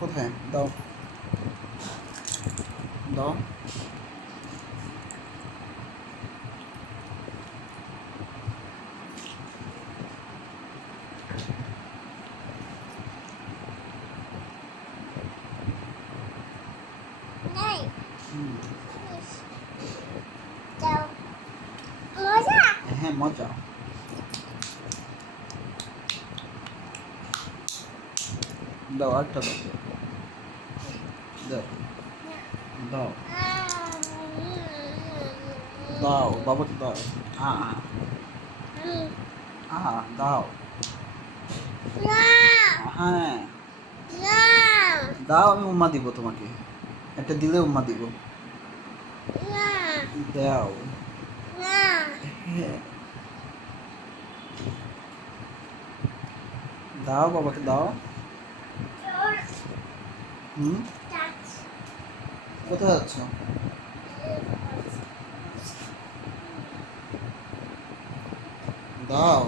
কোথায় দাও দাও। হ্যাঁ মজা। দাও আরেকটা দাও দাও দাও দাও বাবাকে দাও। দাও। হ্যাঁ দাও, আমি উম্মা দিব তোমাকে, একটা দিলে উম্মা দিব। দাও। হ্যাঁ দাও বাবাকে দাও। কোথায় যাচ্ছ? দাও।